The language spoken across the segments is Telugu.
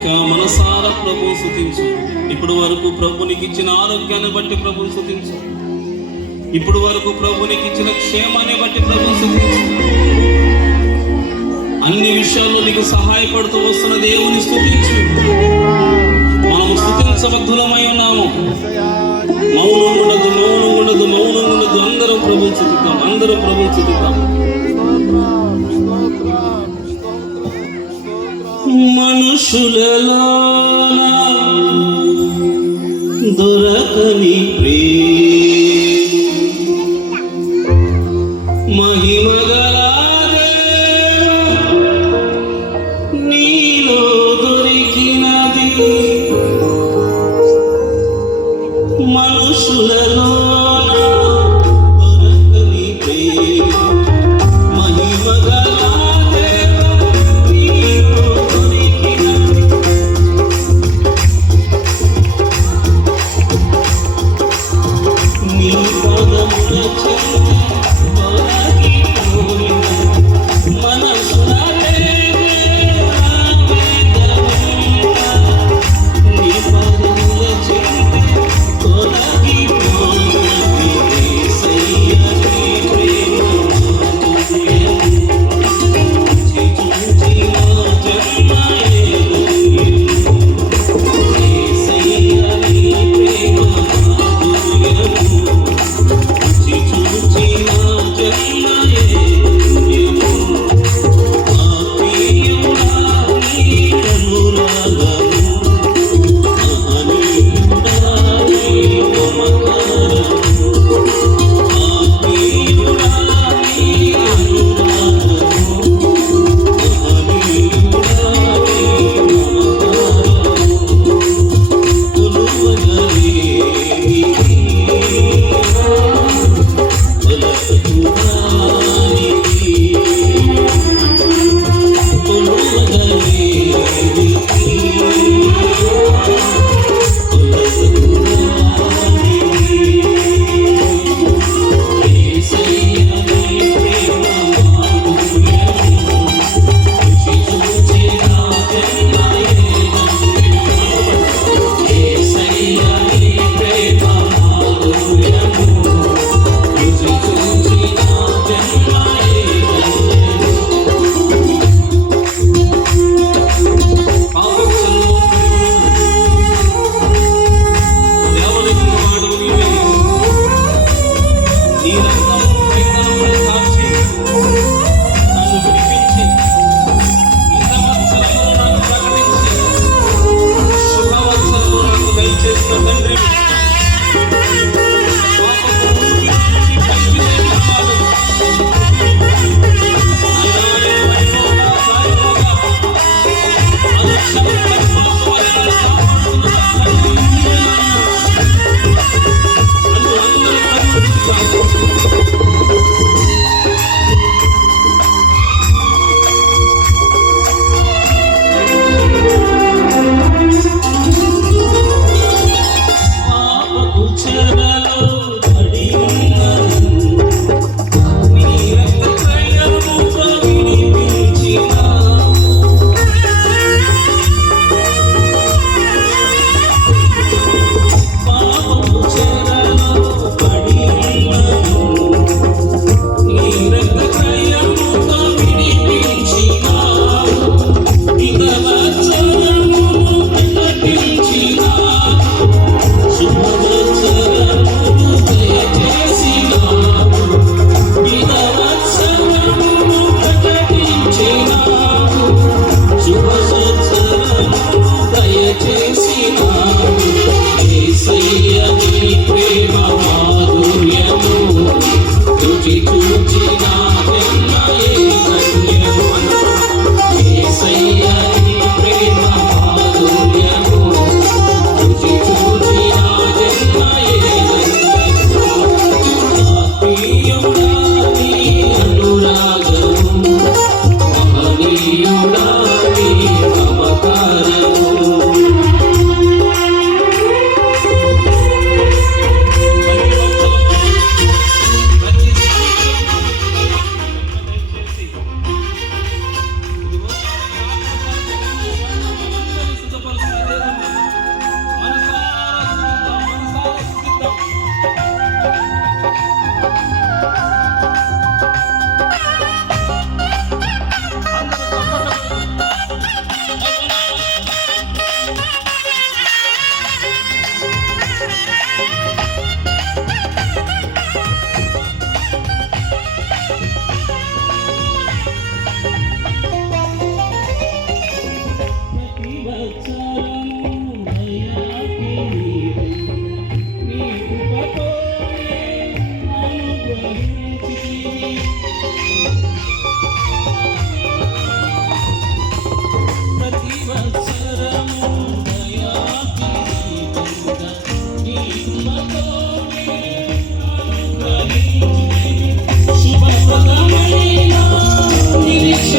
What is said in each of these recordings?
మనసార మనసారా ప్రభు స్థుతించు ఇప్పుడు వరకు ప్రభునికి ఇచ్చిన ఆరోగ్యాన్ని బట్టి ప్రభు స్థుతించు ఇప్పుడు వరకు ప్రభునికి ఇచ్చిన క్షేమాన్ని బట్టి ప్రభు స్థుతించు అన్ని విషయాల్లో నీకు సహాయపడుతూ వస్తున్న దేవుని స్థుతించు మనము స్థుతించబద్ధులమై ఉన్నాము. మౌనం ఉండదు మౌనం ఉండదు మౌనం ఉండదు. అందరం ప్రభు స్థుతిద్దాం అందరం ప్రభు స్థుతిద్దాం শুনল না। দোরাকানি প্রেম। মহিমা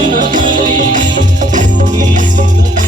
Thank you.